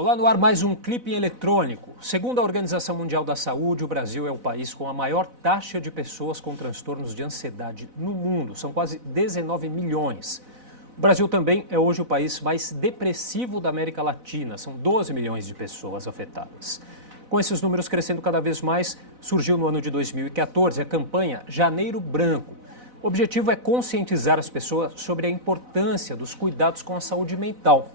Olá, no ar mais um clipe eletrônico. Segundo a Organização Mundial da Saúde, o Brasil é o país com a maior taxa de pessoas com transtornos de ansiedade no mundo. São quase 19 milhões. O Brasil também é hoje o país mais depressivo da América Latina. São 12 milhões de pessoas afetadas. Com esses números crescendo cada vez mais, surgiu no ano de 2014 a campanha Janeiro Branco. O objetivo é conscientizar as pessoas sobre a importância dos cuidados com a saúde mental.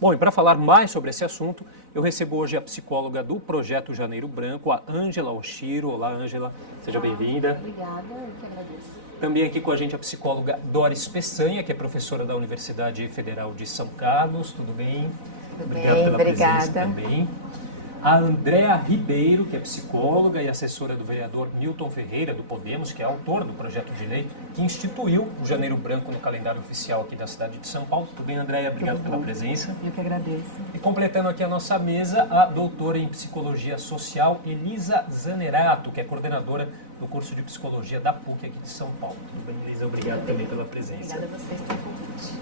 Bom, e para falar mais sobre esse assunto, eu recebo hoje a psicóloga do Projeto Janeiro Branco, a Ângela Oshiro. Olá, Ângela, seja bem-vinda. Obrigada, eu que agradeço. Também aqui com a gente a psicóloga Doris Peçanha, que é professora da Universidade Federal de São Carlos. Tudo bem? Tudo Obrigado bem, pela obrigada. presença também. A Andréa Ribeiro, que é psicóloga e assessora do vereador Milton Ferreira, do Podemos, que é autor do projeto de lei que instituiu o Janeiro Branco no calendário oficial aqui da cidade de São Paulo. Tudo bem, Andréa? Obrigado pela presença. Eu que agradeço. E completando aqui a nossa mesa, a doutora em Psicologia Social, Elisa Zanerato, que é coordenadora do curso de Psicologia da PUC aqui de São Paulo. Tudo bem, Elisa? Obrigado também pela presença. Obrigada a vocês pelo convite.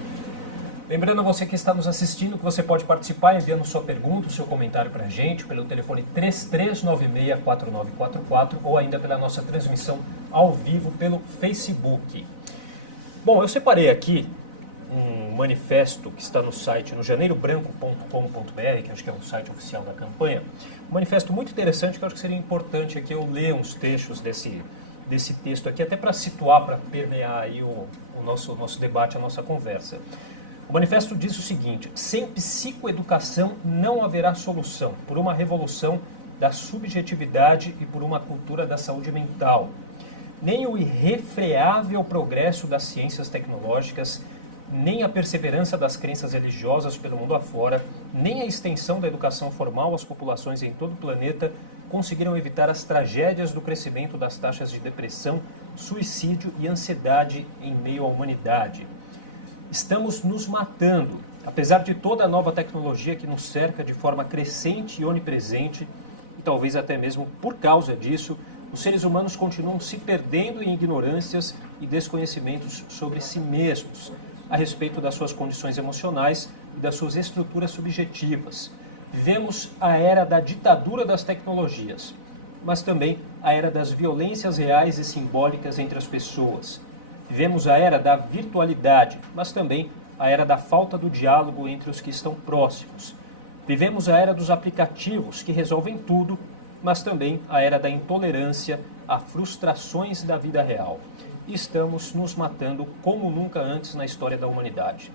Lembrando a você que está nos assistindo que você pode participar enviando sua pergunta, o seu comentário para a gente pelo telefone 3396-4944 ou ainda pela nossa transmissão ao vivo pelo Facebook. Bom, eu separei aqui um manifesto que está no site no janeirobranco.com.br, que acho que é o site oficial da campanha. Um manifesto muito interessante que eu acho que seria importante aqui eu ler uns trechos desse texto aqui, até para situar, para permear aí o nosso debate, a nossa conversa. O manifesto diz o seguinte: sem psicoeducação não haverá solução por uma revolução da subjetividade e por uma cultura da saúde mental. Nem o irrefreável progresso das ciências tecnológicas, nem a perseverança das crenças religiosas pelo mundo afora, nem a extensão da educação formal às populações em todo o planeta conseguiram evitar as tragédias do crescimento das taxas de depressão, suicídio e ansiedade em meio à humanidade. Estamos nos matando, apesar de toda a nova tecnologia que nos cerca de forma crescente e onipresente, e talvez até mesmo por causa disso, os seres humanos continuam se perdendo em ignorâncias e desconhecimentos sobre si mesmos, a respeito das suas condições emocionais e das suas estruturas subjetivas. Vivemos a era da ditadura das tecnologias, mas também a era das violências reais e simbólicas entre as pessoas. Vivemos a era da virtualidade, mas também a era da falta do diálogo entre os que estão próximos. Vivemos a era dos aplicativos que resolvem tudo, mas também a era da intolerância a frustrações da vida real. E estamos nos matando como nunca antes na história da humanidade.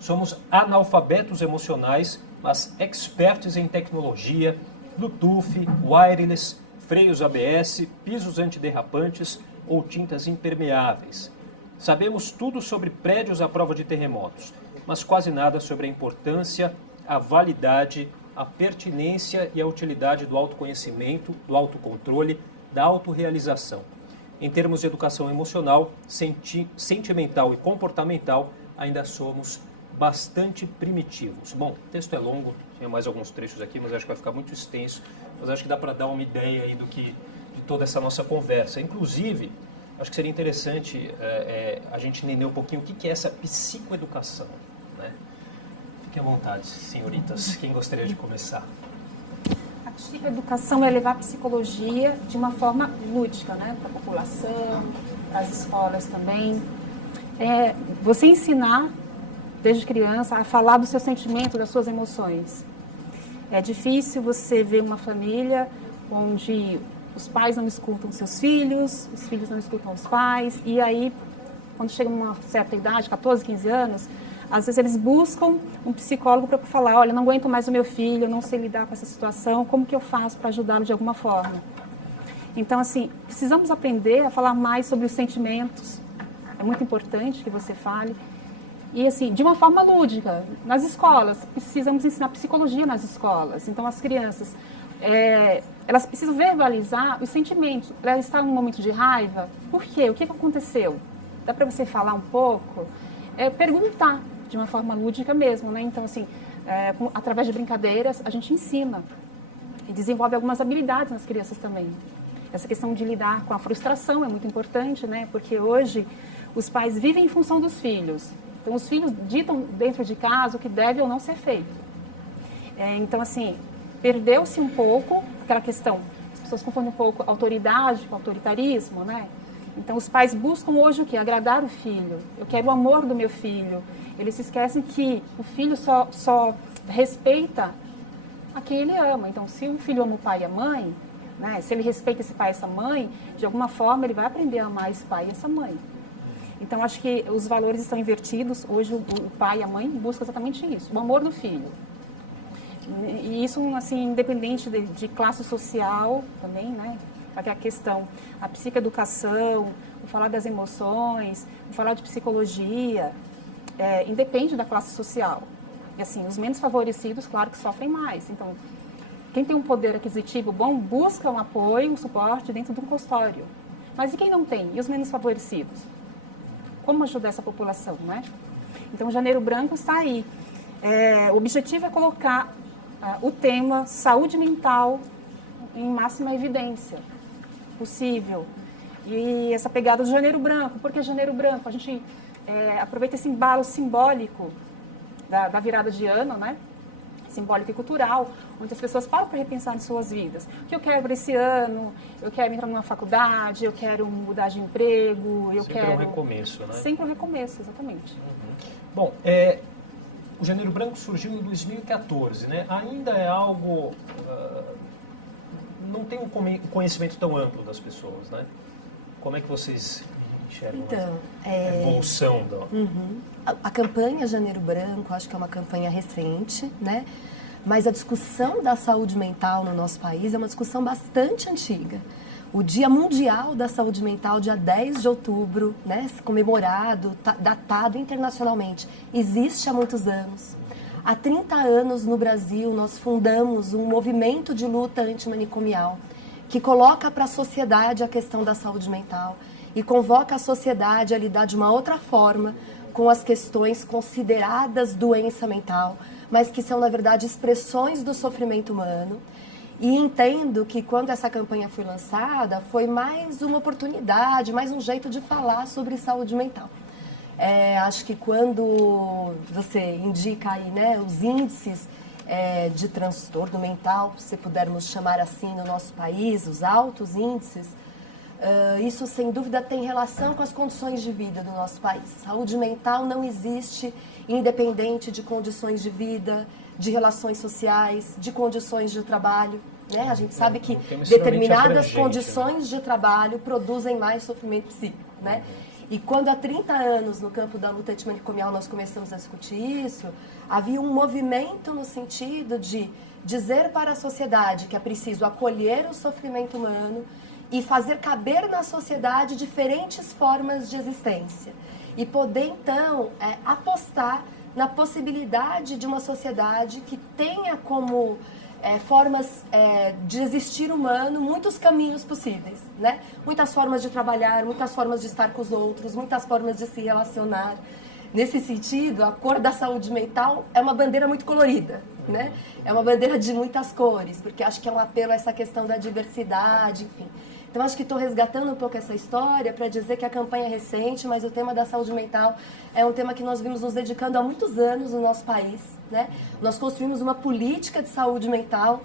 Somos analfabetos emocionais, mas expertos em tecnologia, Bluetooth, wireless, freios ABS, pisos antiderrapantes ou tintas impermeáveis. Sabemos tudo sobre prédios à prova de terremotos, mas quase nada sobre a importância, a validade, a pertinência e a utilidade do autoconhecimento, do autocontrole, da autorrealização. Em termos de educação emocional, sentimental e comportamental, ainda somos bastante primitivos. Bom, o texto é longo, tinha mais alguns trechos aqui, mas acho que vai ficar muito extenso, mas acho que dá para dar uma ideia aí de toda essa nossa conversa. Inclusive, acho que seria interessante a gente entender um pouquinho o que é essa psicoeducação, né? Fiquem à vontade, senhoritas. Quem gostaria de começar? A psicoeducação é levar a psicologia de uma forma lúdica, né? Para a população, para as escolas também. É você ensinar, desde criança, a falar do seu sentimento, das suas emoções. É difícil você ver uma família onde os pais não escutam seus filhos, os filhos não escutam os pais, e aí, quando chega uma certa idade, 14, 15 anos, às vezes eles buscam um psicólogo para falar: olha, não aguento mais o meu filho, eu não sei lidar com essa situação, como que eu faço para ajudá-lo de alguma forma? Então, assim, precisamos aprender a falar mais sobre os sentimentos, é muito importante que você fale, e assim, de uma forma lúdica, nas escolas, precisamos ensinar psicologia nas escolas, então as crianças... elas precisam verbalizar os sentimentos. Ela está num momento de raiva, por quê? O que aconteceu? Dá para você falar um pouco? Perguntar de uma forma lúdica mesmo, né? Então, assim, através de brincadeiras, a gente ensina e desenvolve algumas habilidades nas crianças também. Essa questão de lidar com a frustração é muito importante, né? Porque hoje os pais vivem em função dos filhos. Então, os filhos ditam dentro de casa o que deve ou não ser feito. Então, assim, perdeu-se um pouco aquela questão, as pessoas confundem um pouco autoridade com autoritarismo, né? Então, os pais buscam hoje o quê? Agradar o filho. Eu quero o amor do meu filho. Eles se esquecem que o filho só respeita a quem ele ama. Então, se o filho ama o pai e a mãe, né? Se ele respeita esse pai e essa mãe, de alguma forma ele vai aprender a amar esse pai e essa mãe. Então, acho que os valores estão invertidos. Hoje, o pai e a mãe buscam exatamente isso, o amor do filho. E isso, assim, independente de classe social também, né? Porque a questão, a psicoeducação, o falar das emoções, o falar de psicologia, independe da classe social. E, assim, os menos favorecidos, claro que sofrem mais. Então, quem tem um poder aquisitivo bom busca um apoio, um suporte dentro de um consultório. Mas e quem não tem? E os menos favorecidos? Como ajudar essa população, né? Então, o Janeiro Branco está aí. O objetivo é colocar o tema saúde mental em máxima evidência possível. E essa pegada do Janeiro Branco. Por que Janeiro Branco? A gente aproveita esse embalo simbólico da virada de ano, né? Simbólico e cultural, onde as pessoas param para repensar em suas vidas. O que eu quero para esse ano? Eu quero entrar numa faculdade, eu quero mudar de emprego, eu Sempre quero... Sempre um recomeço, né? Sempre um recomeço, exatamente. Bom, o Janeiro Branco surgiu em 2014, né? Ainda é algo... não tem um conhecimento tão amplo das pessoas, né? Como é que vocês enxergam a evolução da... A campanha Janeiro Branco, acho que é uma campanha recente, né? Mas a discussão da saúde mental no nosso país é uma discussão bastante antiga. O Dia Mundial da Saúde Mental, dia 10 de outubro, né? Comemorado, datado internacionalmente, existe há muitos anos. Há 30 anos no Brasil nós fundamos um movimento de luta antimanicomial que coloca para a sociedade a questão da saúde mental e convoca a sociedade a lidar de uma outra forma com as questões consideradas doença mental, mas que são, na verdade, expressões do sofrimento humano. E entendo que quando essa campanha foi lançada, foi mais uma oportunidade, mais um jeito de falar sobre saúde mental. Acho que quando você indica aí, né, os índices de transtorno mental, se pudermos chamar assim no nosso país, os altos índices, isso sem dúvida tem relação com as condições de vida do nosso país. Saúde mental não existe independente de condições de vida, de relações sociais, de condições de trabalho. Né? A gente sabe que determinadas condições de trabalho produzem mais sofrimento psíquico. Né? E quando há 30 anos, no campo da luta antimanicomial, nós começamos a discutir isso, havia um movimento no sentido de dizer para a sociedade que é preciso acolher o sofrimento humano e fazer caber na sociedade diferentes formas de existência. E poder, então, apostar na possibilidade de uma sociedade que tenha como formas de existir humano muitos caminhos possíveis, né? Muitas formas de trabalhar, muitas formas de estar com os outros, muitas formas de se relacionar. Nesse sentido, a cor da saúde mental é uma bandeira muito colorida, né? É uma bandeira de muitas cores, porque acho que é um apelo a essa questão da diversidade, enfim. Então, acho que estou resgatando um pouco essa história para dizer que a campanha é recente, mas o tema da saúde mental é um tema que nós vimos nos dedicando há muitos anos no nosso país. Né? Nós construímos uma política de saúde mental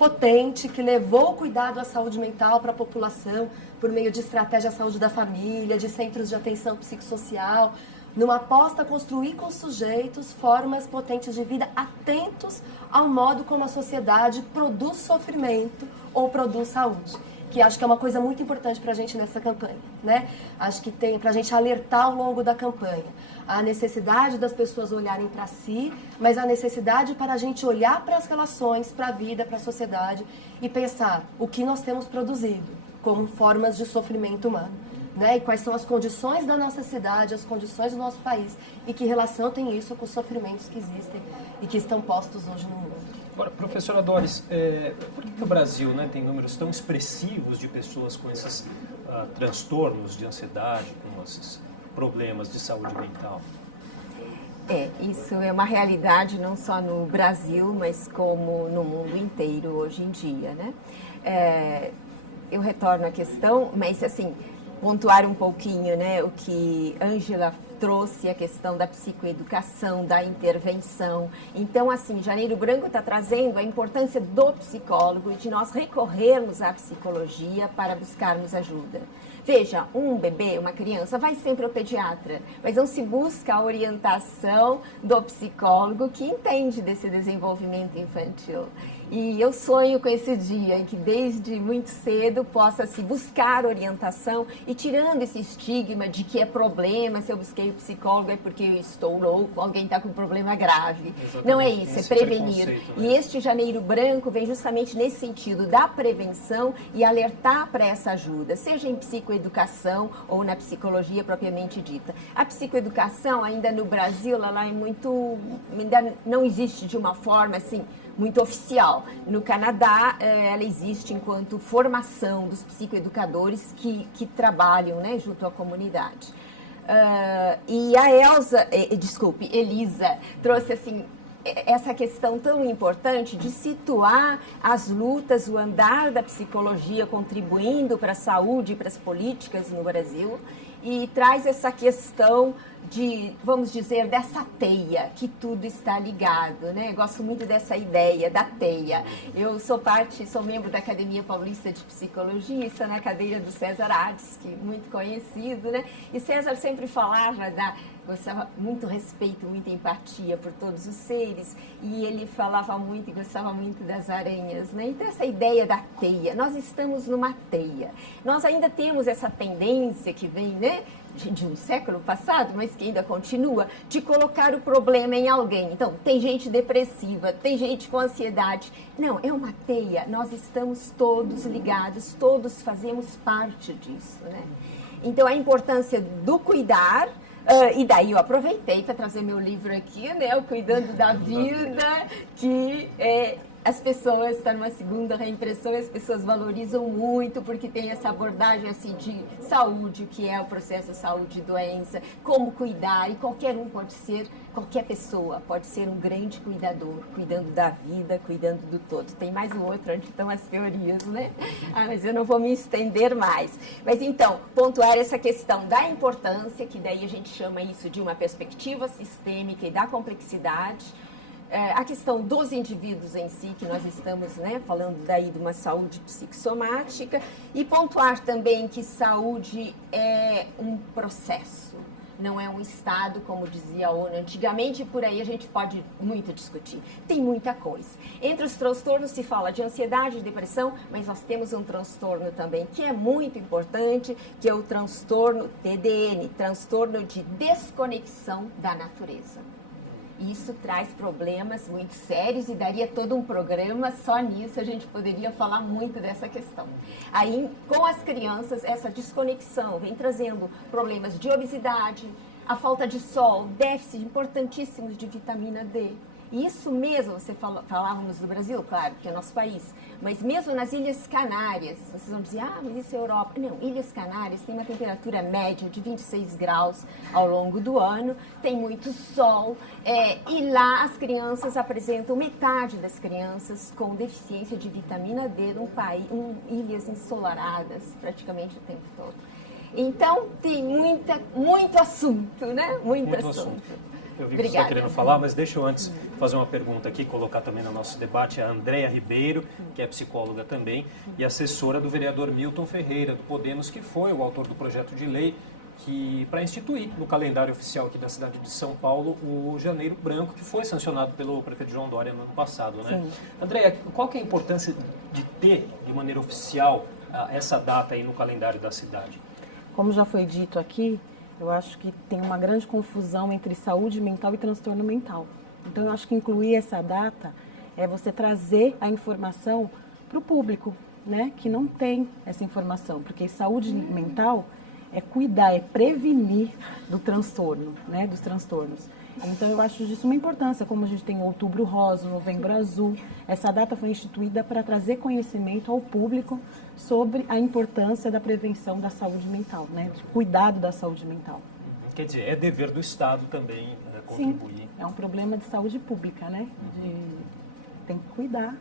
potente, que levou o cuidado à saúde mental para a população por meio de estratégia saúde da família, de centros de atenção psicossocial, numa aposta a construir com os sujeitos formas potentes de vida atentos ao modo como a sociedade produz sofrimento ou produz saúde. Que acho que é uma coisa muito importante para a gente nessa campanha, né? Acho que tem para a gente alertar ao longo da campanha a necessidade das pessoas olharem para si, mas a necessidade para a gente olhar para as relações, para a vida, para a sociedade e pensar o que nós temos produzido como formas de sofrimento humano, né? E quais são as condições da nossa cidade, as condições do nosso país e que relação tem isso com os sofrimentos que existem e que estão postos hoje no mundo. Agora, professora Doris, por que o Brasil, né, tem números tão expressivos de pessoas com esses transtornos de ansiedade, com esses problemas de saúde mental? Isso é uma realidade não só no Brasil, mas como no mundo inteiro hoje em dia, né? Eu retorno à questão, mas assim, pontuar um pouquinho, né, o que Ângela trouxe a questão da psicoeducação, da intervenção. Então, assim, Janeiro Branco está trazendo a importância do psicólogo e de nós recorrermos à psicologia para buscarmos ajuda. Veja, um bebê, uma criança, vai sempre ao pediatra, mas não se busca a orientação do psicólogo que entende desse desenvolvimento infantil. E eu sonho com esse dia em que desde muito cedo possa se buscar orientação e tirando esse estigma de que é problema, se eu busquei o psicólogo é porque eu estou louco, alguém está com um problema grave. Exatamente. Não é isso, é prevenir. Né? E este Janeiro Branco vem justamente nesse sentido da prevenção e alertar para essa ajuda, seja em psicoeducação ou na psicologia propriamente dita. A psicoeducação ainda no Brasil, ela é muito, ainda não existe de uma forma assim, muito oficial. No Canadá, ela existe enquanto formação dos psicoeducadores que trabalham, né, junto à comunidade. E a Elisa trouxe assim essa questão tão importante de situar as lutas, o andar da psicologia contribuindo para a saúde e para as políticas no Brasil e traz essa questão de, vamos dizer, dessa teia, que tudo está ligado, né? Eu gosto muito dessa ideia da teia. Eu sou membro da Academia Paulista de Psicologia, isso é na cadeira do César Hades, que é muito conhecido, né? E César sempre falava gostava muito respeito, muita empatia por todos os seres, e ele falava muito e gostava muito das aranhas, né? Então essa ideia da teia, nós estamos numa teia. Nós ainda temos essa tendência que vem, né, de um século passado, mas que ainda continua, de colocar o problema em alguém. Então, tem gente depressiva, tem gente com ansiedade. Não, é uma teia, nós estamos todos ligados, todos fazemos parte disso, né? Então, a importância do cuidar. E daí eu aproveitei para trazer meu livro aqui, né, o Cuidando da Vida, que as pessoas estão numa segunda reimpressão, as pessoas valorizam muito porque tem essa abordagem assim de saúde, o que é o processo de saúde e doença, como cuidar, e qualquer um pode ser, qualquer pessoa pode ser um grande cuidador, cuidando da vida, cuidando do todo. Tem mais um outro onde estão as teorias, né? Mas eu não vou me estender mais. Mas então, pontuar essa questão da importância, que daí a gente chama isso de uma perspectiva sistêmica e da complexidade, a questão dos indivíduos em si, que nós estamos, né, falando daí de uma saúde psicossomática, e pontuar também que saúde é um processo, não é um estado, como dizia a ONU antigamente, e por aí a gente pode muito discutir. Tem muita coisa. Entre os transtornos se fala de ansiedade e depressão, mas nós temos um transtorno também que é muito importante, que é o transtorno TDN, transtorno de desconexão da natureza. Isso traz problemas muito sérios e daria todo um programa só nisso, a gente poderia falar muito dessa questão. Aí, com as crianças, essa desconexão vem trazendo problemas de obesidade, a falta de sol, déficit importantíssimos de vitamina D. Isso mesmo, falávamos do Brasil, claro, que é nosso país, mas mesmo nas Ilhas Canárias, vocês vão dizer, mas isso é Europa. Não, Ilhas Canárias tem uma temperatura média de 26 graus ao longo do ano, tem muito sol, e lá as crianças apresentam, metade das crianças com deficiência de vitamina D num país, ilhas ensolaradas praticamente o tempo todo. Então, tem muito assunto, né? Muito assunto. Eu vi que você está querendo falar, mas deixa eu antes fazer uma pergunta aqui, colocar também no nosso debate a Andréa Ribeiro, que é psicóloga também, e assessora do vereador Milton Ferreira, do Podemos, que foi o autor do projeto de lei para instituir no calendário oficial aqui da cidade de São Paulo o Janeiro Branco, que foi sancionado pelo prefeito João Dória no ano passado, né? Sim. Andréa, qual que é a importância de ter, de maneira oficial, essa data aí no calendário da cidade? Como já foi dito aqui, eu acho que tem uma grande confusão entre saúde mental e transtorno mental. Então, eu acho que incluir essa data é você trazer a informação para o público, né, que não tem essa informação. Porque saúde mental é cuidar, é prevenir do transtorno, né, dos transtornos. Então, eu acho disso uma importância, como a gente tem Outubro Rosa, Novembro Azul. Essa data foi instituída para trazer conhecimento ao público sobre a importância da prevenção da saúde mental, né? De cuidado da saúde mental. Quer dizer, é dever do Estado também, né, contribuir. Sim, é um problema de saúde pública, né? Tem que cuidar.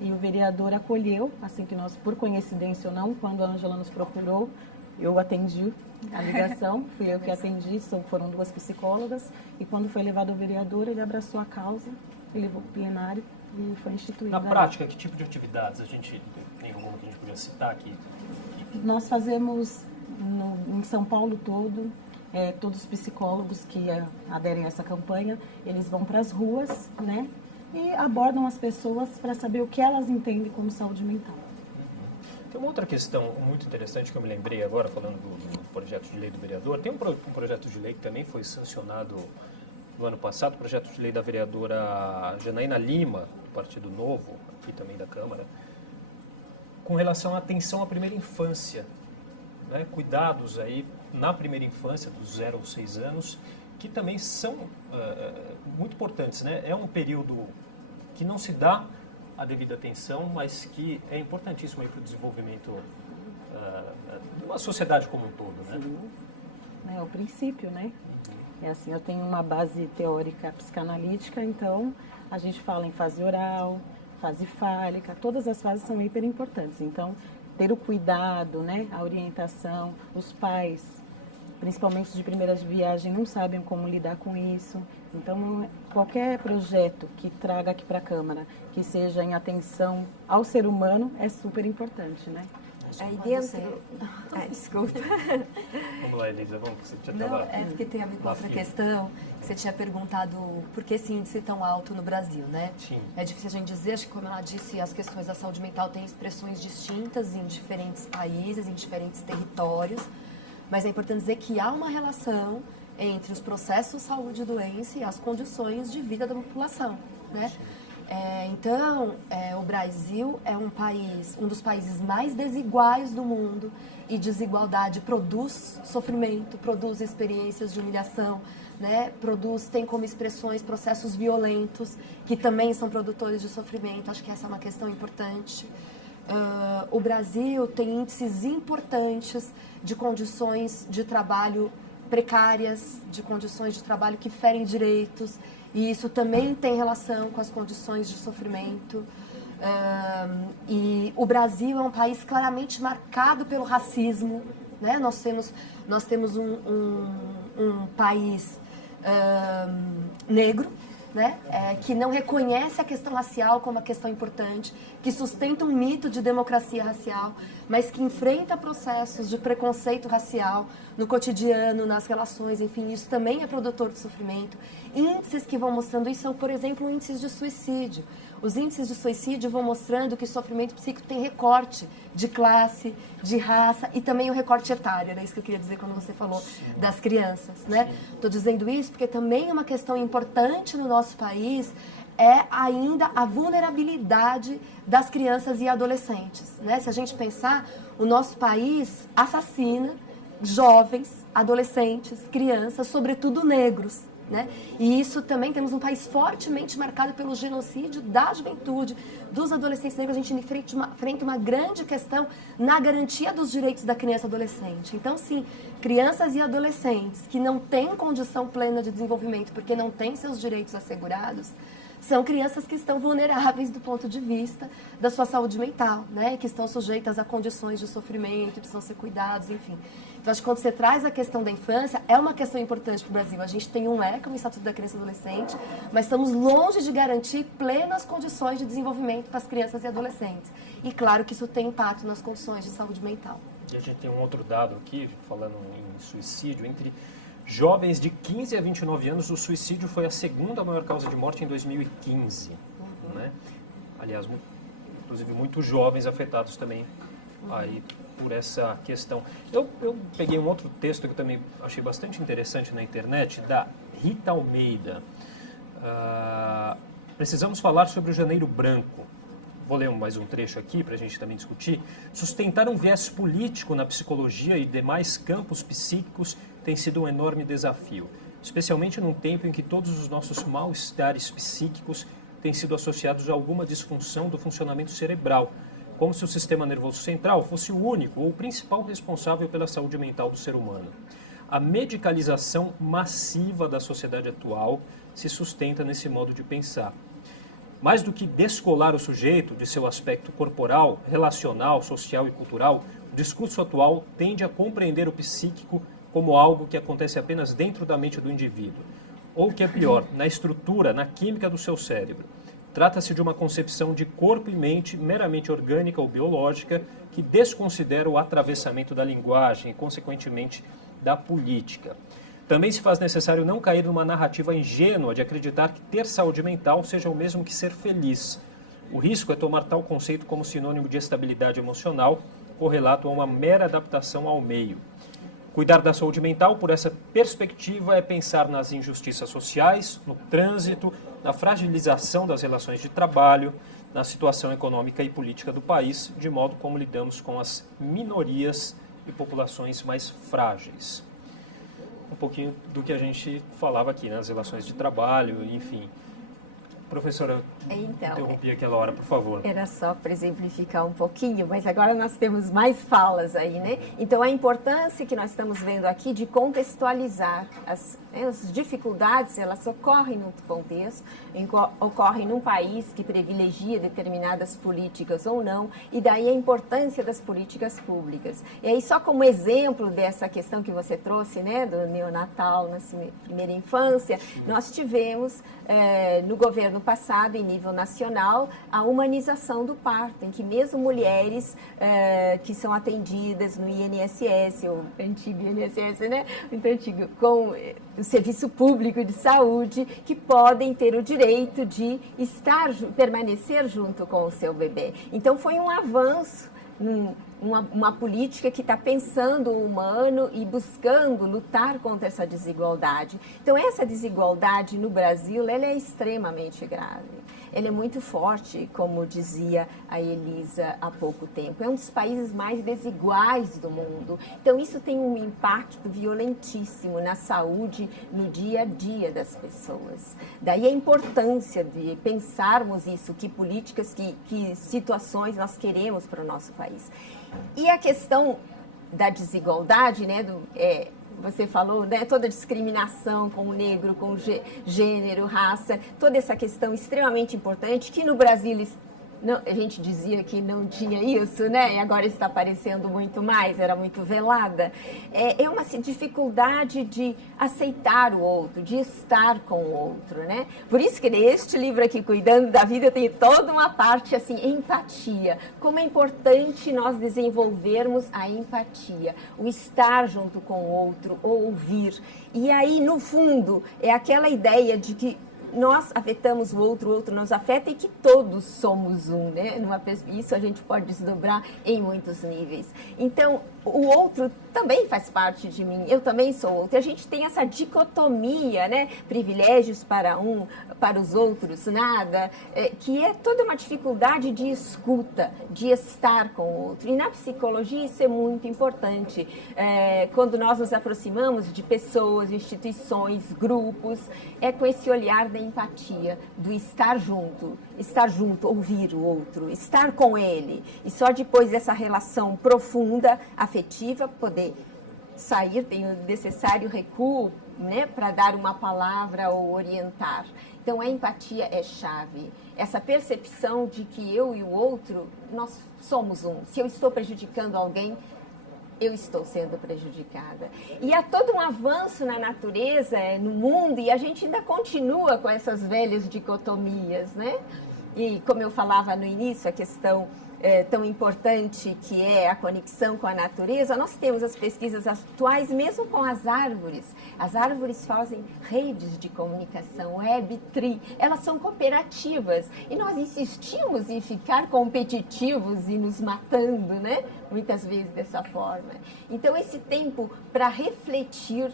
E o vereador acolheu, assim que nós, por coincidência ou não, quando a Ângela nos procurou, Eu atendi a ligação, fui eu que atendi, foram 2 psicólogas, e quando foi levado ao vereador, ele abraçou a causa, ele levou para o plenário e foi instituído. Na prática, que tipo de atividades a gente tem alguma que a gente podia citar aqui? Nós fazemos em São Paulo todo, todos os psicólogos que aderem a essa campanha, eles vão para as ruas, né, e abordam as pessoas para saber o que elas entendem como saúde mental. Tem uma outra questão muito interessante que eu me lembrei agora, falando do projeto de lei do vereador. Tem um projeto de lei que também foi sancionado no ano passado, o projeto de lei da vereadora Janaína Lima, do Partido Novo, aqui também da Câmara, com relação à atenção à primeira infância, né? Cuidados aí na primeira infância, dos 0 aos 6 anos, que também são muito importantes, né? É um período que não se dá a devida atenção, mas que é importantíssimo para o desenvolvimento de uma sociedade como um todo, né? Sim. É o princípio, né? É assim, eu tenho uma base teórica psicanalítica, então a gente fala em fase oral, fase fálica, todas as fases são hiper importantes. Então, ter o cuidado, né, a orientação, os pais, principalmente de primeira viagem, não sabem como lidar com isso. Então, qualquer projeto que traga aqui para a Câmara, que seja em atenção ao ser humano, é super importante, né? Aí dentro... desculpa. Vamos lá, Elisa, vamos, que você já Não, estava... é porque tem a ver com outra questão, que você tinha perguntado por que esse índice tão alto no Brasil, né? Sim. É difícil a gente dizer, acho que como ela disse, as questões da saúde mental têm expressões distintas em diferentes países, em diferentes territórios, mas é importante dizer que há uma relação entre os processos saúde e doença e as condições de vida da população, né? Então, o Brasil é um dos países mais desiguais do mundo, e desigualdade produz sofrimento, produz experiências de humilhação, né? Tem como expressões processos violentos, que também são produtores de sofrimento. Acho que essa é uma questão importante. O Brasil tem índices importantes de condições de trabalho precárias, de condições de trabalho que ferem direitos, e isso também tem relação com as condições de sofrimento. E o Brasil é um país claramente marcado pelo racismo, né? Nós temos um país negro, né? Que não reconhece a questão racial como uma questão importante, que sustenta um mito de democracia racial, mas que enfrenta processos de preconceito racial no cotidiano, nas relações, enfim, isso também é produtor de sofrimento. Índices que vão mostrando isso são, por exemplo, índices de suicídio. Os índices de suicídio vão mostrando que o sofrimento psíquico tem recorte de classe, de raça e também o recorte etário. Era isso que eu queria dizer quando você falou das crianças, né? Estou dizendo isso porque também uma questão importante no nosso país é ainda a vulnerabilidade das crianças e adolescentes, né? Se a gente pensar, o nosso país assassina jovens, adolescentes, crianças, sobretudo negros, né? E isso também, temos um país fortemente marcado pelo genocídio da juventude, dos adolescentes negros. A gente enfrenta uma grande questão na garantia dos direitos da criança e adolescente. Então, sim, crianças e adolescentes que não têm condição plena de desenvolvimento porque não têm seus direitos assegurados, são crianças que estão vulneráveis do ponto de vista da sua saúde mental, né? Que estão sujeitas a condições de sofrimento, precisam ser cuidados, enfim. Então, acho que quando você traz a questão da infância, é uma questão importante para o Brasil. A gente tem um ECA, um Estatuto da Criança e Adolescente, mas estamos longe de garantir plenas condições de desenvolvimento para as crianças e adolescentes. E claro que isso tem impacto nas condições de saúde mental. E a gente tem um outro dado aqui, falando em suicídio, entre jovens de 15 a 29 anos, o suicídio foi a segunda maior causa de morte em 2015. Né? Aliás, inclusive muitos jovens afetados também aí por essa questão. Eu peguei um outro texto que eu também achei bastante interessante na internet, da Rita Almeida. Precisamos falar sobre o Janeiro Branco. Vou ler mais um trecho aqui para a gente também discutir. Sustentar um viés político na psicologia e demais campos psíquicos tem sido um enorme desafio, especialmente num tempo em que todos os nossos mal-estares psíquicos têm sido associados a alguma disfunção do funcionamento cerebral, como se o sistema nervoso central fosse o único ou o principal responsável pela saúde mental do ser humano. A medicalização massiva da sociedade atual se sustenta nesse modo de pensar. Mais do que descolar o sujeito de seu aspecto corporal, relacional, social e cultural, O discurso atual tende a compreender o psíquico como algo que acontece apenas dentro da mente do indivíduo, ou o que é pior, na estrutura, na química do seu cérebro. Trata-se de uma concepção de corpo e mente meramente orgânica ou biológica que desconsidera o atravessamento da linguagem e, consequentemente, da política. Também se faz necessário não cair numa narrativa ingênua de acreditar que ter saúde mental seja o mesmo que ser feliz. O risco é tomar tal conceito como sinônimo de estabilidade emocional, correlato a uma mera adaptação ao meio. Cuidar da saúde mental, por essa perspectiva, é pensar nas injustiças sociais, no trânsito, na fragilização das relações de trabalho, na situação econômica e política do país, de modo como lidamos com as minorias e populações mais frágeis. Um pouquinho do que a gente falava aqui, nas relações de trabalho, enfim. Professora, interrompi aquela hora, por favor. Era só para exemplificar um pouquinho, mas agora nós temos mais falas aí, né? Então, a importância que nós estamos vendo aqui de contextualizar as dificuldades, elas ocorrem num contexto, ocorrem num país que privilegia determinadas políticas ou não, e daí a importância das políticas públicas. E aí, só como exemplo dessa questão que você trouxe, né, do neonatal na primeira infância, nós tivemos no governo passado, em nível nacional, a humanização do parto, em que mesmo mulheres que são atendidas no INSS, o antigo INSS, né, muito antigo, com o Serviço Público de Saúde, que podem ter o direito de permanecer junto com o seu bebê. Então, foi um avanço, uma política que está pensando o humano e buscando lutar contra essa desigualdade. Então, essa desigualdade no Brasil, ela é extremamente grave. Ela é muito forte, como dizia a Elisa há pouco tempo. É um dos países mais desiguais do mundo. Então, isso tem um impacto violentíssimo na saúde, no dia a dia das pessoas. Daí a importância de pensarmos isso, que políticas, que situações nós queremos para o nosso país. E a questão da desigualdade, né, você falou, né, toda discriminação com o negro, com o gênero, raça, toda essa questão extremamente importante que no Brasil a gente dizia que não tinha isso, né? E agora está aparecendo muito mais, era muito velada. É uma dificuldade de aceitar o outro, de estar com o outro, né? Por isso que neste livro aqui, Cuidando da Vida, tem toda uma parte, assim, empatia. Como é importante nós desenvolvermos a empatia, o estar junto com o outro, ouvir. E aí, no fundo, é aquela ideia de que nós afetamos o outro nos afeta e que todos somos um, né? Isso a gente pode desdobrar em muitos níveis. Então, o outro também faz parte de mim, eu também sou outro. A gente tem essa dicotomia, né? Privilégios para os outros, nada, que é toda uma dificuldade de escuta, de estar com o outro. E na psicologia isso é muito importante. Quando nós nos aproximamos de pessoas, instituições, grupos, é com esse olhar da empatia, do estar junto, ouvir o outro, estar com ele. E só depois dessa relação profunda, afetiva, poder sair, tem o necessário recuo, né, para dar uma palavra ou orientar. Então, a empatia é chave. Essa percepção de que eu e o outro, nós somos um. Se eu estou prejudicando alguém, eu estou sendo prejudicada. E há todo um avanço na natureza, no mundo, e a gente ainda continua com essas velhas dicotomias, né? E como eu falava no início, a questão tão importante que é a conexão com a natureza, nós temos as pesquisas atuais, mesmo com as árvores. As árvores fazem redes de comunicação, Web3, elas são cooperativas. E nós insistimos em ficar competitivos e nos matando, né? Muitas vezes dessa forma. Então, esse tempo para refletir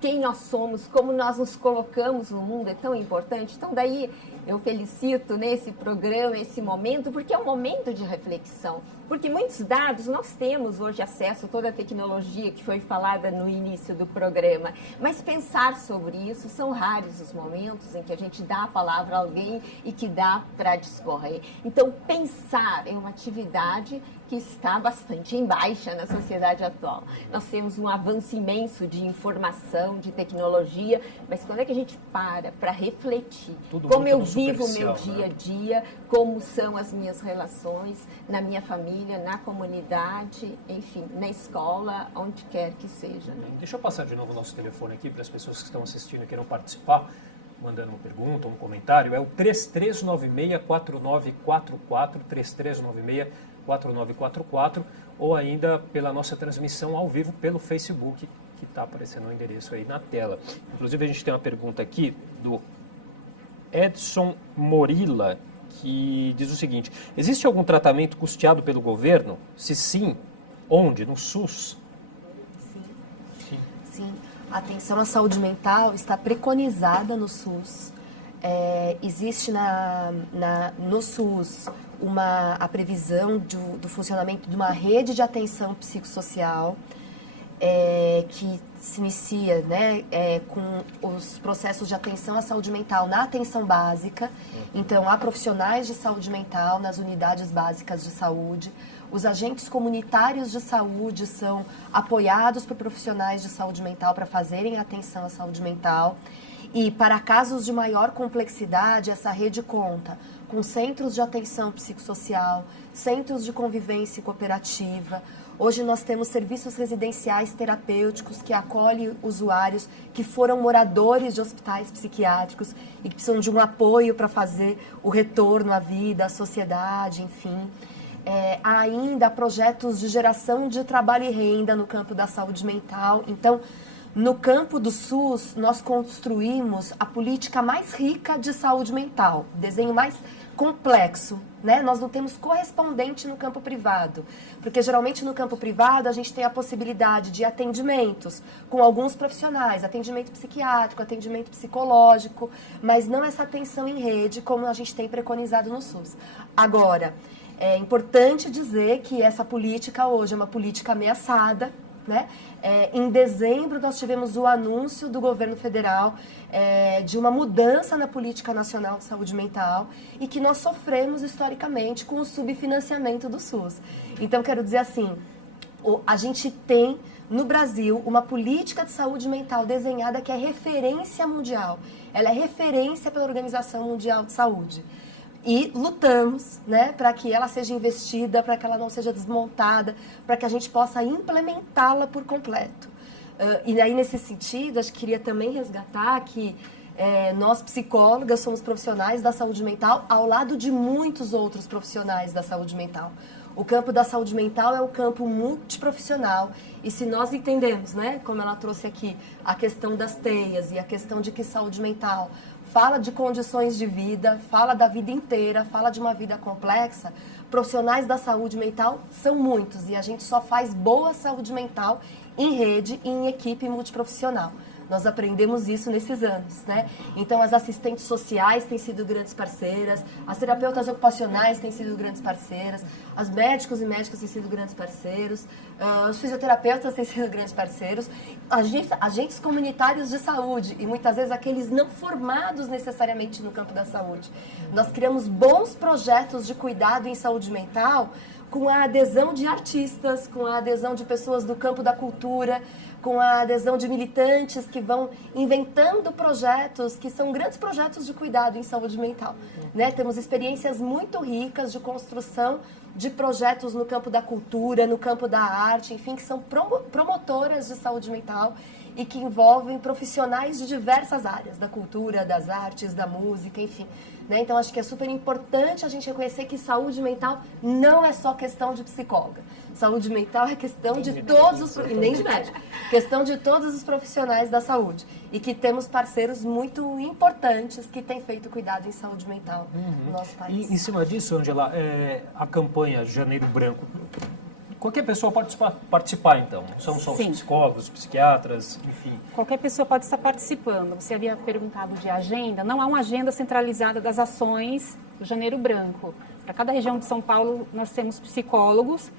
quem nós somos, como nós nos colocamos no mundo é tão importante. Então, daí eu felicito nesse programa, esse momento, porque é um momento de reflexão. Porque muitos dados, nós temos hoje acesso a toda a tecnologia que foi falada no início do programa, mas pensar sobre isso, são raros os momentos em que a gente dá a palavra a alguém e que dá para discorrer. Então, pensar é uma atividade que está bastante em baixa na sociedade atual. Nós temos um avanço imenso de informação, de tecnologia, mas quando é que a gente para refletir? Como eu vivo o meu dia a dia, como são as minhas relações na minha família, família, na comunidade, enfim, na escola, onde quer que seja. Né? Deixa eu passar de novo o nosso telefone aqui para as pessoas que estão assistindo e queiram participar, mandando uma pergunta, um comentário. É o 3396-4944, 3396-4944, ou ainda pela nossa transmissão ao vivo pelo Facebook, que está aparecendo o endereço aí na tela. Inclusive, a gente tem uma pergunta aqui do Edson Morilla, que diz o seguinte: existe algum tratamento custeado pelo governo? Se sim, onde? No SUS? Sim. A atenção à saúde mental está preconizada no SUS. Existe no SUS a previsão do funcionamento de uma rede de atenção psicossocial que se inicia, né, com os processos de atenção à saúde mental na atenção básica. Então, há profissionais de saúde mental nas unidades básicas de saúde. Os agentes comunitários de saúde são apoiados por profissionais de saúde mental para fazerem atenção à saúde mental. E para casos de maior complexidade, essa rede conta com centros de atenção psicossocial, centros de convivência cooperativa. Hoje nós temos serviços residenciais terapêuticos que acolhem usuários que foram moradores de hospitais psiquiátricos e que precisam de um apoio para fazer o retorno à vida, à sociedade, enfim. Há ainda projetos de geração de trabalho e renda no campo da saúde mental. Então, no campo do SUS, nós construímos a política mais rica de saúde mental, desenho mais complexo, né? Nós não temos correspondente no campo privado, porque geralmente no campo privado a gente tem a possibilidade de atendimentos com alguns profissionais, atendimento psiquiátrico, atendimento psicológico, mas não essa atenção em rede como a gente tem preconizado no SUS. Agora, é importante dizer que essa política hoje é uma política ameaçada, né? Em dezembro nós tivemos o anúncio do governo federal de uma mudança na política nacional de saúde mental e que nós sofremos historicamente com o subfinanciamento do SUS. Então, quero dizer assim, a gente tem no Brasil uma política de saúde mental desenhada que é referência mundial. Ela é referência pela Organização Mundial de Saúde. E lutamos, né, para que ela seja investida, para que ela não seja desmontada, para que a gente possa implementá-la por completo. E aí, nesse sentido, acho que queria também resgatar que nós, psicólogas, somos profissionais da saúde mental ao lado de muitos outros profissionais da saúde mental. O campo da saúde mental é um campo multiprofissional e se nós entendemos, né, como ela trouxe aqui, a questão das teias e a questão de que saúde mental fala de condições de vida, fala da vida inteira, fala de uma vida complexa, profissionais da saúde mental são muitos e a gente só faz boa saúde mental em rede e em equipe multiprofissional. Nós aprendemos isso nesses anos, né? Então, as assistentes sociais têm sido grandes parceiras, as terapeutas ocupacionais têm sido grandes parceiras, as médicos e médicas têm sido grandes parceiros, os fisioterapeutas têm sido grandes parceiros, agentes comunitários de saúde e muitas vezes aqueles não formados necessariamente no campo da saúde. Nós criamos bons projetos de cuidado em saúde mental com a adesão de artistas, com a adesão de pessoas do campo da cultura, com a adesão de militantes que vão inventando projetos que são grandes projetos de cuidado em saúde mental. Né? Temos experiências muito ricas de construção de projetos no campo da cultura, no campo da arte, enfim, que são promotoras de saúde mental e que envolvem profissionais de diversas áreas, da cultura, das artes, da música, enfim. Né? Então, acho que é super importante a gente reconhecer que saúde mental não é só questão de psicóloga. Saúde mental é questão de todos os... nem de médico. Questão de todos os profissionais da saúde. E que temos parceiros muito importantes que têm feito cuidado em saúde mental no nosso país. E em cima disso, Angela, a campanha Janeiro Branco... Qualquer pessoa pode participar, então? São só os psicólogos, psiquiatras, enfim? Qualquer pessoa pode estar participando. Você havia perguntado de agenda. Não há uma agenda centralizada das ações do Janeiro Branco. Para cada região de São Paulo, nós temos psicólogos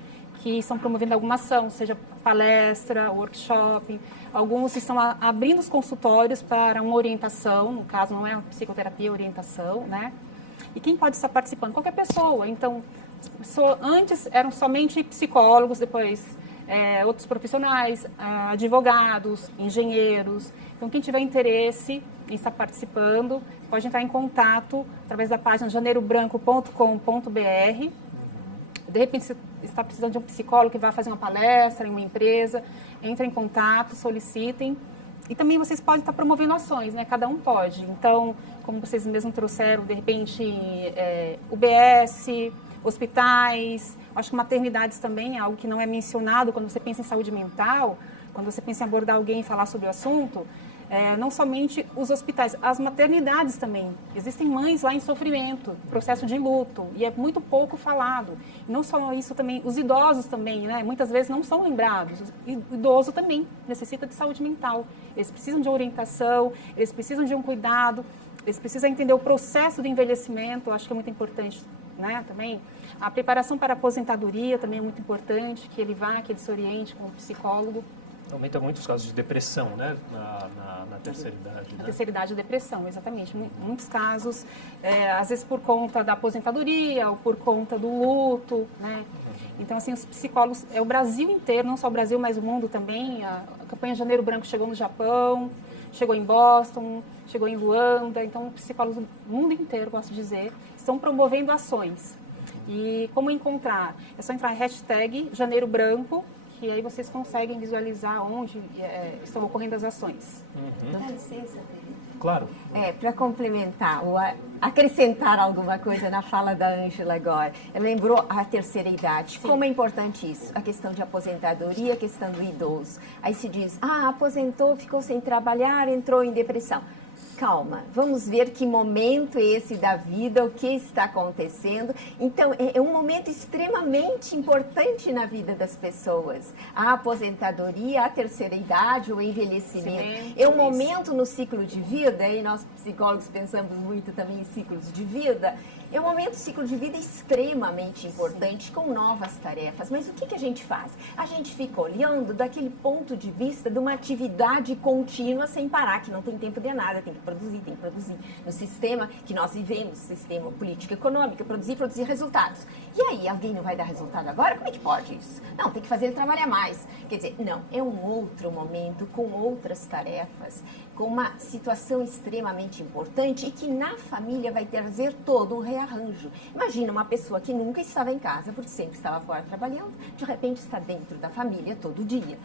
que estão promovendo alguma ação, seja palestra, workshop. Alguns estão abrindo os consultórios para uma orientação, no caso não é psicoterapia, é orientação, né? E quem pode estar participando? Qualquer pessoa. Então, antes eram somente psicólogos, depois outros profissionais, advogados, engenheiros. Então, quem tiver interesse em estar participando, pode entrar em contato através da página janeirobranco.com.br. De repente, está precisando de um psicólogo que vai fazer uma palestra em uma empresa, entrem em contato, solicitem. E também vocês podem estar promovendo ações, né? Cada um pode. Então, como vocês mesmos trouxeram, de repente, UBS, hospitais, acho que maternidades também é algo que não é mencionado quando você pensa em saúde mental, quando você pensa em abordar alguém e falar sobre o assunto, não somente os hospitais, as maternidades também. Existem mães lá em sofrimento, processo de luto, e é muito pouco falado. E não só isso também, os idosos também, né? Muitas vezes não são lembrados. O idoso também necessita de saúde mental. Eles precisam de orientação, eles precisam de um cuidado, eles precisam entender o processo do envelhecimento, acho que é muito importante, né? Também a preparação para a aposentadoria também é muito importante, que ele vá, que ele se oriente com o psicólogo. Aumenta muito os casos de depressão, né? Na terceira idade. Na Né? terceira idade, a depressão, exatamente. Muitos casos, às vezes por conta da aposentadoria ou por conta do luto, né? Então, assim, os psicólogos, o Brasil inteiro, não só o Brasil, mas o mundo também. A campanha Janeiro Branco chegou no Japão, chegou em Boston, chegou em Luanda. Então, psicólogos do mundo inteiro, posso dizer, estão promovendo ações. E como encontrar? É só entrar em hashtag Janeiro Branco, que aí vocês conseguem visualizar onde estão ocorrendo as ações. Dá licença, Claro. para complementar, ou acrescentar alguma coisa na fala da Ângela agora. Ela lembrou a terceira idade. Sim. Como é importante isso? A questão de aposentadoria, a questão do idoso. Aí se diz, aposentou, ficou sem trabalhar, entrou em depressão. Calma, vamos ver que momento é esse da vida, o que está acontecendo. Então, é um momento extremamente importante na vida das pessoas. A aposentadoria, a terceira idade, o envelhecimento. Sim, é um momento no ciclo de vida, e nós psicólogos pensamos muito também em ciclos de vida. É um momento, ciclo de vida extremamente importante, com novas tarefas. Mas o que a gente faz? A gente fica olhando daquele ponto de vista de uma atividade contínua sem parar, que não tem tempo de nada, tem que produzir. No sistema que nós vivemos, sistema político econômico, produzir resultados. E aí, alguém não vai dar resultado agora? Como é que pode isso? Não, tem que fazer ele trabalhar mais. Quer dizer, não, é um outro momento, com outras tarefas, com uma situação extremamente importante e que na família vai trazer todo um rearranjo. Imagina uma pessoa que nunca estava em casa, porque sempre estava fora trabalhando, de repente está dentro da família todo dia,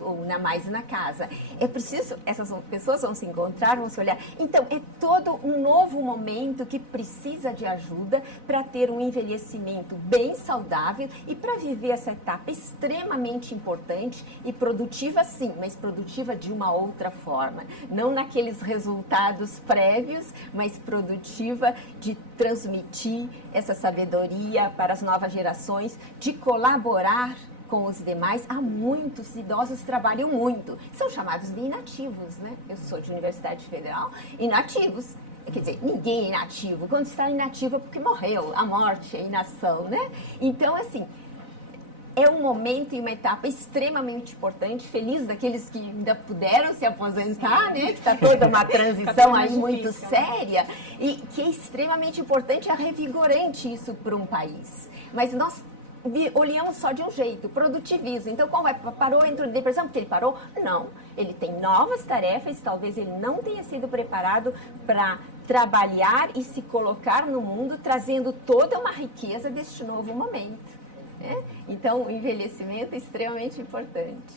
ou mais na casa. É preciso, essas pessoas vão se encontrar, vão se olhar. Então, é todo um novo momento que precisa de ajuda para ter um envelhecimento bem saudável e para viver essa etapa extremamente importante e produtiva, sim, mas produtiva de uma outra forma. Não naqueles resultados prévios, mas produtiva de transmitir essa sabedoria para as novas gerações, de colaborar com os demais. Há muitos idosos que trabalham muito, são chamados de inativos, né? Eu sou de Universidade Federal, inativos. Quer dizer, ninguém é inativo. Quando está inativo é porque morreu, a morte, a inação, né? Então, assim, é um momento e uma etapa extremamente importante, feliz daqueles que ainda puderam se aposentar, né? Que está toda uma transição aí muito séria e que é extremamente importante, é revigorante isso para um país. Mas nós olhamos só de um jeito, produtivismo. Então, como parou, entrou em depressão porque ele parou? Não. Ele tem novas tarefas, talvez ele não tenha sido preparado para trabalhar e se colocar no mundo, trazendo toda uma riqueza deste novo momento. Então, o envelhecimento é extremamente importante.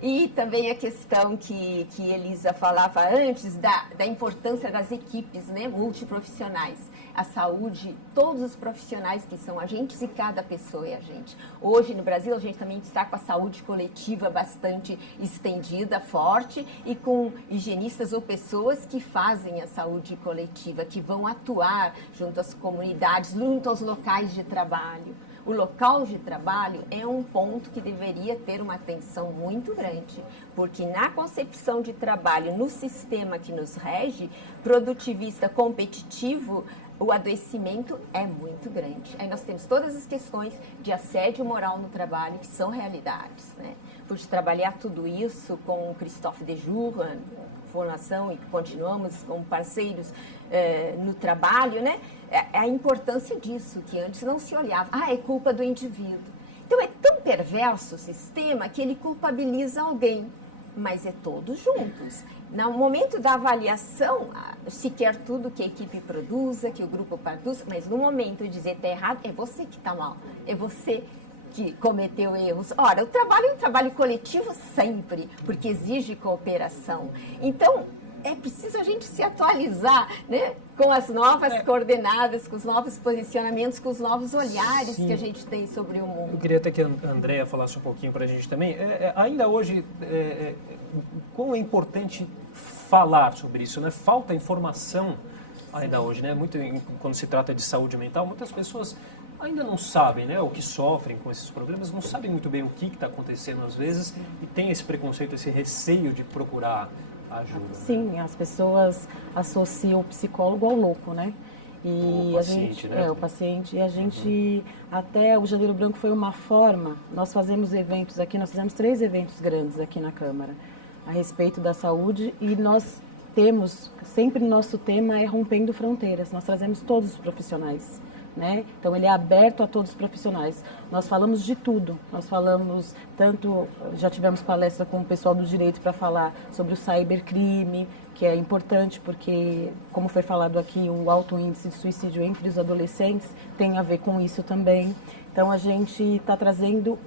E também a questão que Elisa falava antes, da importância das equipes, né, multiprofissionais. A saúde, todos os profissionais que são agentes e cada pessoa é agente. Hoje, no Brasil, a gente também está com a saúde coletiva bastante estendida, forte, e com higienistas ou pessoas que fazem a saúde coletiva, que vão atuar junto às comunidades, junto aos locais de trabalho. O local de trabalho é um ponto que deveria ter uma atenção muito grande, porque na concepção de trabalho, no sistema que nos rege, produtivista, competitivo, o adoecimento é muito grande. Aí nós temos todas as questões de assédio moral no trabalho, que são realidades, né? Por trabalhar tudo isso com o Christophe Dejour, formação, e continuamos como parceiros no trabalho, né? A importância disso, que antes não se olhava. É culpa do indivíduo. Então, é tão perverso o sistema que ele culpabiliza alguém, mas é todos juntos. No momento da avaliação, se quer tudo que a equipe produza, que o grupo produza, mas no momento de dizer está errado, é você que está mal, é você que cometeu erros. Ora, o trabalho é um trabalho coletivo sempre, porque exige cooperação. Então, é preciso a gente se atualizar, né? Com as novas coordenadas, com os novos posicionamentos, com os novos olhares que a gente tem sobre o mundo. Eu queria até que a Andréa falasse um pouquinho para a gente também. Ainda hoje, como é importante falar sobre isso, né? Falta informação ainda hoje, né? Muito quando se trata de saúde mental, muitas pessoas ainda não sabem, né? O que sofrem com esses problemas, não sabem muito bem o que está acontecendo às vezes e tem esse preconceito, esse receio de procurar ajuda. Sim, né? As pessoas associam o psicólogo ao louco, né? E o paciente, né? O paciente. E a gente, até o Janeiro Branco foi uma forma, nós fazemos eventos aqui, nós fizemos 3 eventos grandes aqui na Câmara a respeito da saúde e nós temos, sempre nosso tema é rompendo fronteiras, nós trazemos todos os profissionais, né? Então ele é aberto a todos os profissionais. Nós falamos de tudo, nós falamos tanto, já tivemos palestra com o pessoal do direito para falar sobre o cybercrime, que é importante porque, como foi falado aqui, o alto índice de suicídio entre os adolescentes tem a ver com isso também. Então a gente está trazendo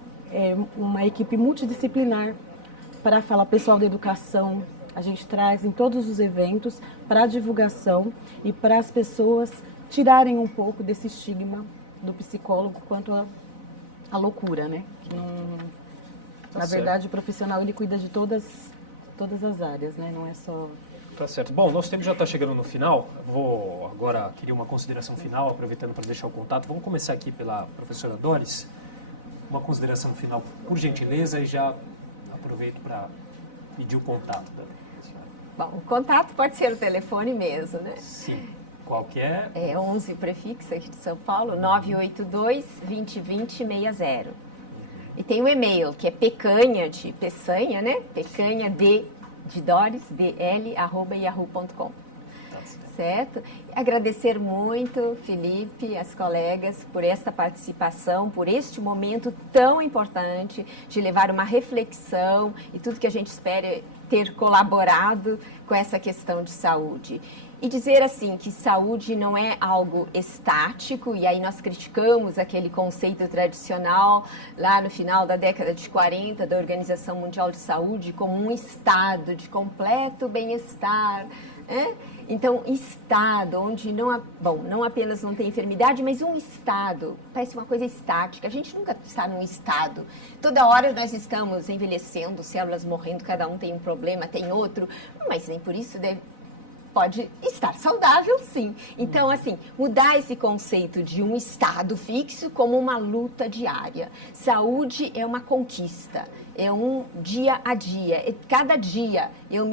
uma equipe multidisciplinar para falar, pessoal da educação, a gente traz em todos os eventos para divulgação e para as pessoas tirarem um pouco desse estigma do psicólogo quanto à loucura, né? Que não, na verdade, o profissional ele cuida de todas as áreas, né? Não é só... Tá certo. Bom, nosso tempo já está chegando no final. Vou agora queria uma consideração final, aproveitando para deixar o contato. Vamos começar aqui pela professora Doris. Uma consideração final, por gentileza, e já aproveito para pedir o contato também. Bom, o contato pode ser o telefone mesmo, né? Sim. Qual que é? É 11 prefixo aqui de São Paulo, 982-2020-60. E tem o e-mail, que é pecanha, de peçanha, né? Pecanha de Doris, dl@yahoo.com. Certo? Agradecer muito, Felipe, as colegas, por esta participação, por este momento tão importante de levar uma reflexão e tudo que a gente espera ter colaborado com essa questão de saúde. E dizer assim que saúde não é algo estático, e aí nós criticamos aquele conceito tradicional lá no final da década de 40 da Organização Mundial de Saúde como um estado de completo bem-estar, né? Então, estado onde não apenas não tem enfermidade, mas um estado, parece uma coisa estática. A gente nunca está num estado. Toda hora nós estamos envelhecendo, células morrendo, cada um tem um problema, tem outro, mas nem por isso pode estar saudável, sim. Então, assim, mudar esse conceito de um estado fixo como uma luta diária. Saúde é uma conquista, é um dia a dia. Cada dia eu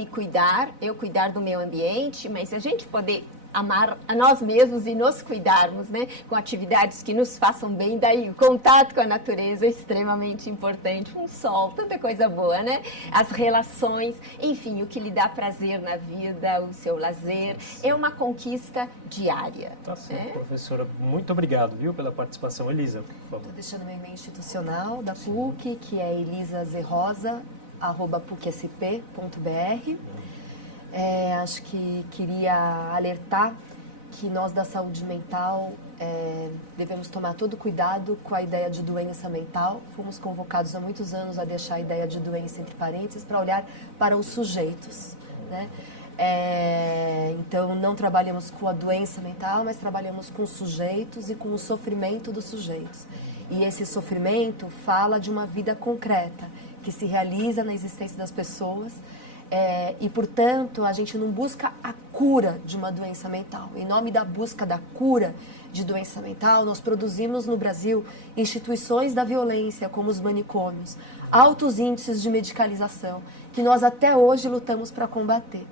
cuidar do meu ambiente, mas a gente poder amar a nós mesmos e nos cuidarmos, né? Com atividades que nos façam bem, daí o contato com a natureza é extremamente importante, um sol, tanta coisa boa, né? As relações, enfim, o que lhe dá prazer na vida, o seu lazer, é uma conquista diária. Tá certo, professora. Muito obrigado, viu, pela participação. Elisa, por favor. Estou deixando meu e-mail institucional da PUC, que é elisazerrosa@pucsp.br. Acho que queria alertar que nós da saúde mental devemos tomar todo cuidado com a ideia de doença mental. Fomos convocados há muitos anos a deixar a ideia de doença entre parênteses para olhar para os sujeitos, né? Então, não trabalhamos com a doença mental, mas trabalhamos com os sujeitos e com o sofrimento dos sujeitos. E esse sofrimento fala de uma vida concreta, que se realiza na existência das pessoas. E, portanto, a gente não busca a cura de uma doença mental. Em nome da busca da cura de doença mental, nós produzimos no Brasil instituições da violência, como os manicômios, altos índices de medicalização, que nós até hoje lutamos para combater.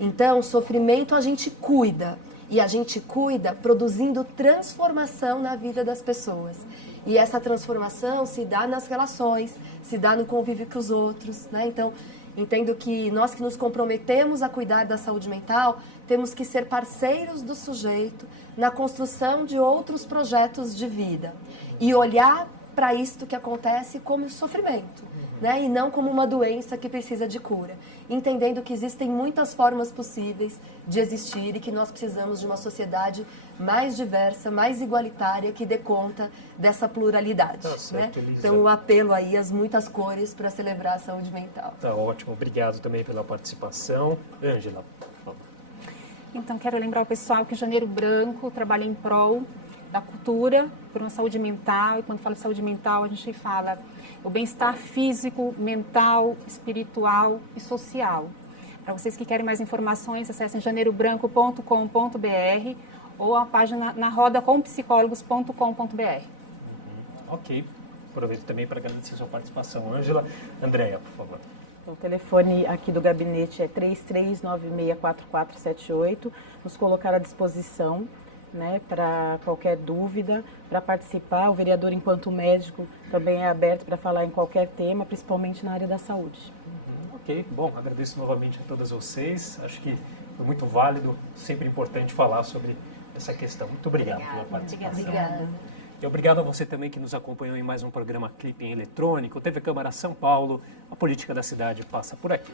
Então, sofrimento a gente cuida, e a gente cuida produzindo transformação na vida das pessoas. E essa transformação se dá nas relações, se dá no convívio com os outros, né? Então, entendo que nós que nos comprometemos a cuidar da saúde mental, temos que ser parceiros do sujeito na construção de outros projetos de vida. E olhar para isto que acontece como sofrimento. né? E não como uma doença que precisa de cura. Entendendo que existem muitas formas possíveis de existir e que nós precisamos de uma sociedade mais diversa, mais igualitária, que dê conta dessa pluralidade. Tá certo, né? Elisa. Então, o apelo aí às muitas cores para celebrar a saúde mental. Tá ótimo, obrigado também pela participação. Ângela, por favor. Então, quero lembrar o pessoal que Janeiro Branco trabalha em prol da cultura, por uma saúde mental. E quando fala de saúde mental, a gente fala o bem-estar físico, mental, espiritual e social. Para vocês que querem mais informações, acessem janeirobranco.com.br ou a página na rodacompsicólogos.com.br. Ok, aproveito também para agradecer a sua participação. Ângela, Andréia, por favor. O telefone aqui do gabinete é 33964478. Nos colocar à disposição, né, para qualquer dúvida, para participar. O vereador, enquanto médico, também é aberto para falar em qualquer tema, principalmente na área da saúde. Ok, bom, agradeço novamente a todas vocês. Acho que foi muito válido, sempre importante falar sobre essa questão. Muito obrigado pela participação. Obrigada. E obrigado a você também que nos acompanhou em mais um programa Clipping Eletrônico. TV Câmara São Paulo, a política da cidade passa por aqui.